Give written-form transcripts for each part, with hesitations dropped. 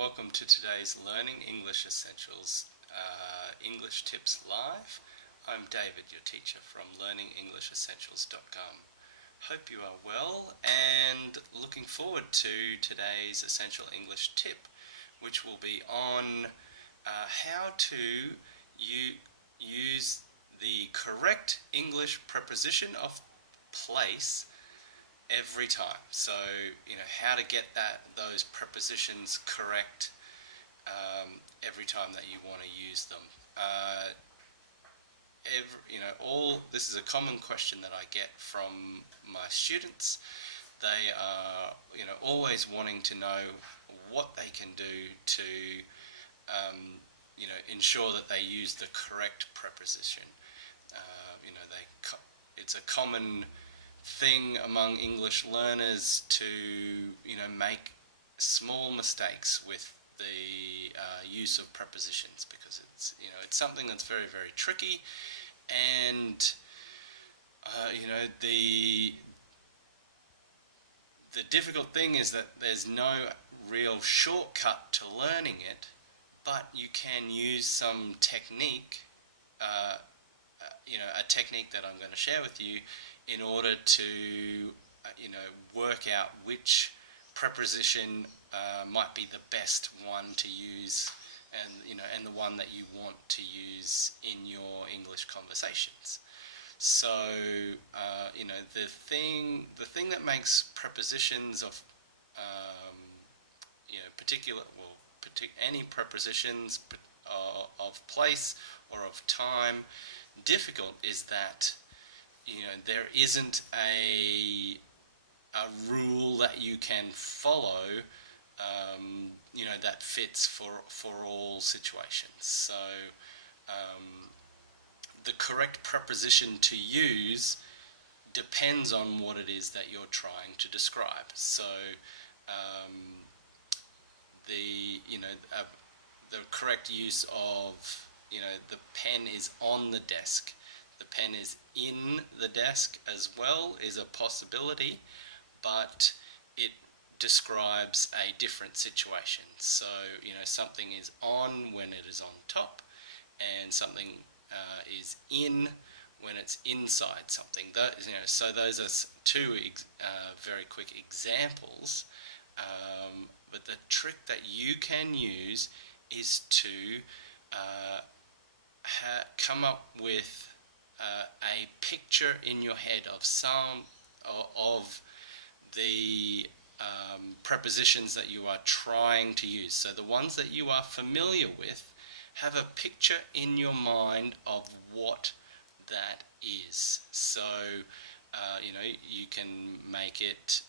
welcome to today's Learning English Essentials English Tips Live. I'm David, your teacher from learningenglishessentials.com. Hope you are well and looking forward to today's essential English tip, which will be on how to use the correct English preposition of place every time. So, how to get those prepositions correct every time that you want to use them. This is a common question that I get from my students. They are, always wanting to know what they can do to, ensure that they use the correct preposition. It's a common thing among English learners to make small mistakes with the use of prepositions, because it's something that's very, very tricky, and the difficult thing is that there's no real shortcut to learning it, but you can use some technique, a technique that I'm going to share with you, in order to work out which preposition might be the best one to use, and the one that you want to use in your English conversations. So the thing that makes prepositions of any prepositions of place or of time difficult is that there isn't a rule that you can follow that fits for all situations. So the correct preposition to use depends on what it is that you're trying to describe. So the correct use of the pen is on the desk. The pen is in the desk as well is a possibility, but it describes a different situation. So, something is on when it is on top, and something is in when it's inside something. So those are two very quick examples. But the trick that you can use is to come up with a picture in your head of some of the prepositions that you are trying to use. So the ones that you are familiar with, have a picture in your mind of what that is. So you can make it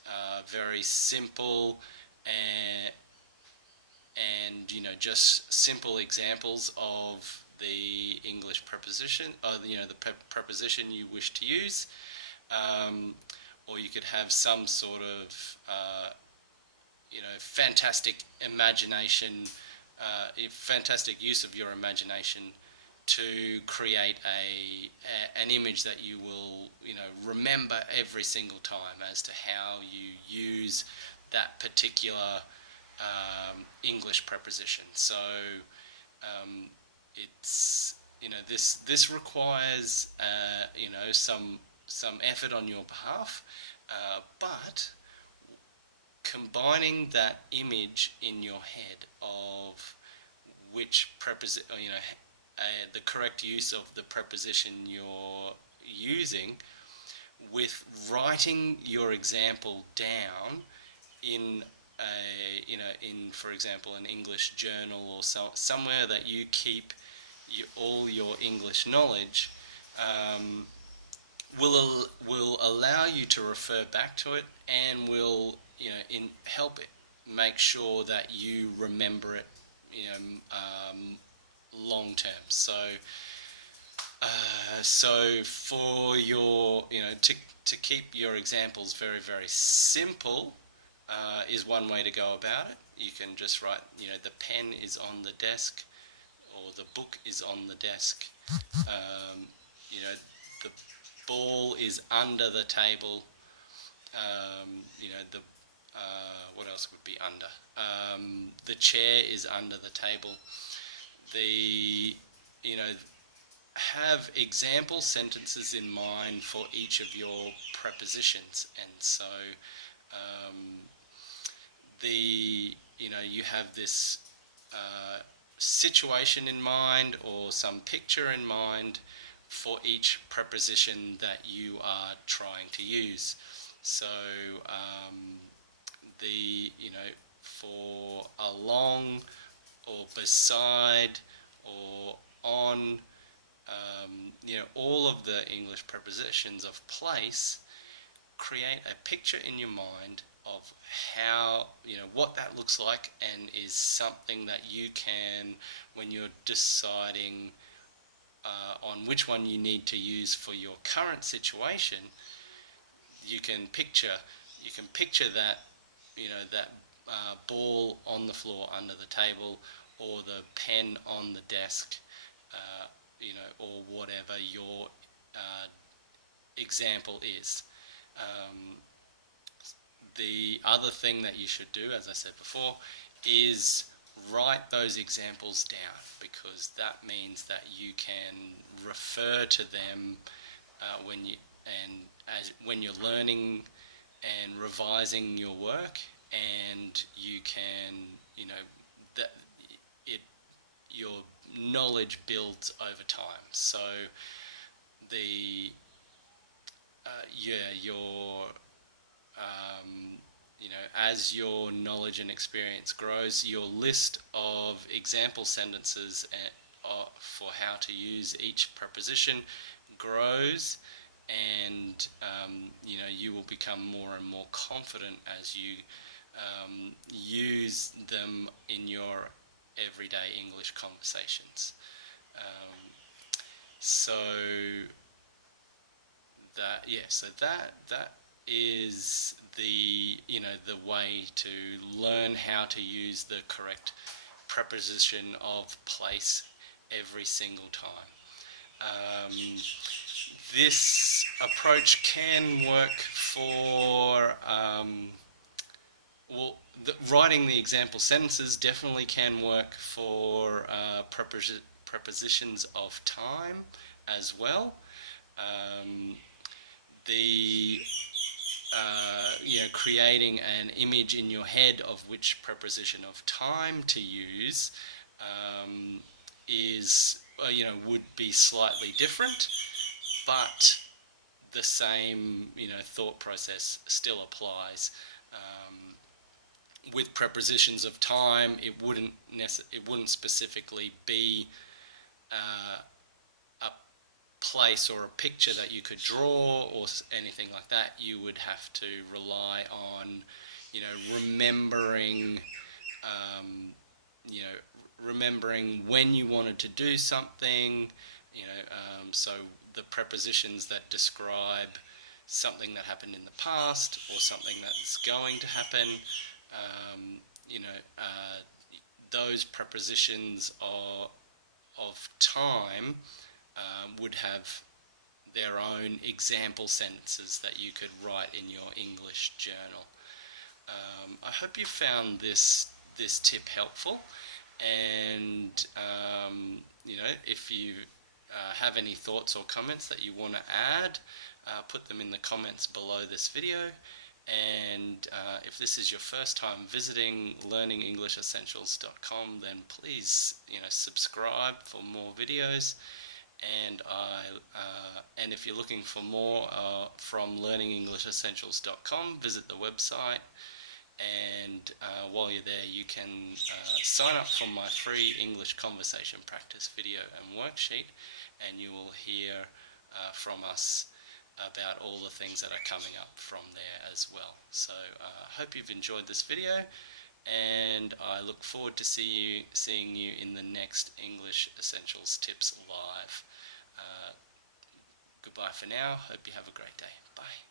very simple, and just simple examples of the English preposition, or the preposition you wish to use, or you could have some sort of fantastic imagination, fantastic use of your imagination to create an image that you will remember every single time as to how you use that particular English preposition. So it's this requires some effort on your behalf, but combining that image in your head of which the correct use of the preposition you're using, with writing your example down in for example, an English journal or somewhere that you keep all your English knowledge, will allow you to refer back to it, and will help it make sure that you remember it long term. So for your to keep your examples very, very simple is one way to go about it. You can just write, the pen is on the desk, or the book is on the desk. The ball is under the table. What else? else would be under. The chair is under the table. Have example sentences in mind for each of your prepositions, and so you have this situation in mind or some picture in mind for each preposition that you are trying to use. So for along or beside or on, all of the English prepositions of place, create a picture in your mind of how, what that looks like, and is something that you can, when you're deciding on which one you need to use for your current situation, you can picture that, ball on the floor under the table, or the pen on the desk, or whatever your example is. The other thing that you should do, as I said before, is write those examples down, because that means that you can refer to them when you're learning and revising your work, and you can, your knowledge builds over time. So as your knowledge and experience grows, your list of example sentences for how to use each preposition grows, and you will become more and more confident as you use them in your everyday English conversations. So that is the way to learn how to use the correct preposition of place every single time. This approach can work for writing the example sentences definitely can work for prepositions of time as well. Creating an image in your head of which preposition of time to use would be slightly different, but the same thought process still applies. With prepositions of time, it wouldn't specifically be a place or a picture that you could draw or anything like that. You would have to rely on remembering when you wanted to do something, so the prepositions that describe something that happened in the past or something that's going to happen, those prepositions of time would have their own example sentences that you could write in your English journal. I hope you found this tip helpful, and if you have any thoughts or comments that you want to add, put them in the comments below this video. And if this is your first time visiting learningenglishessentials.com, then please subscribe for more videos. And if you're looking for more from learningenglishessentials.com, visit the website. And while you're there, you can sign up for my free English conversation practice video and worksheet, and you will hear from us about all the things that are coming up from there as well. So I hope you've enjoyed this video, and I look forward to seeing you in the next English Essentials Tips Live. Goodbye for now. Hope you have a great day. Bye.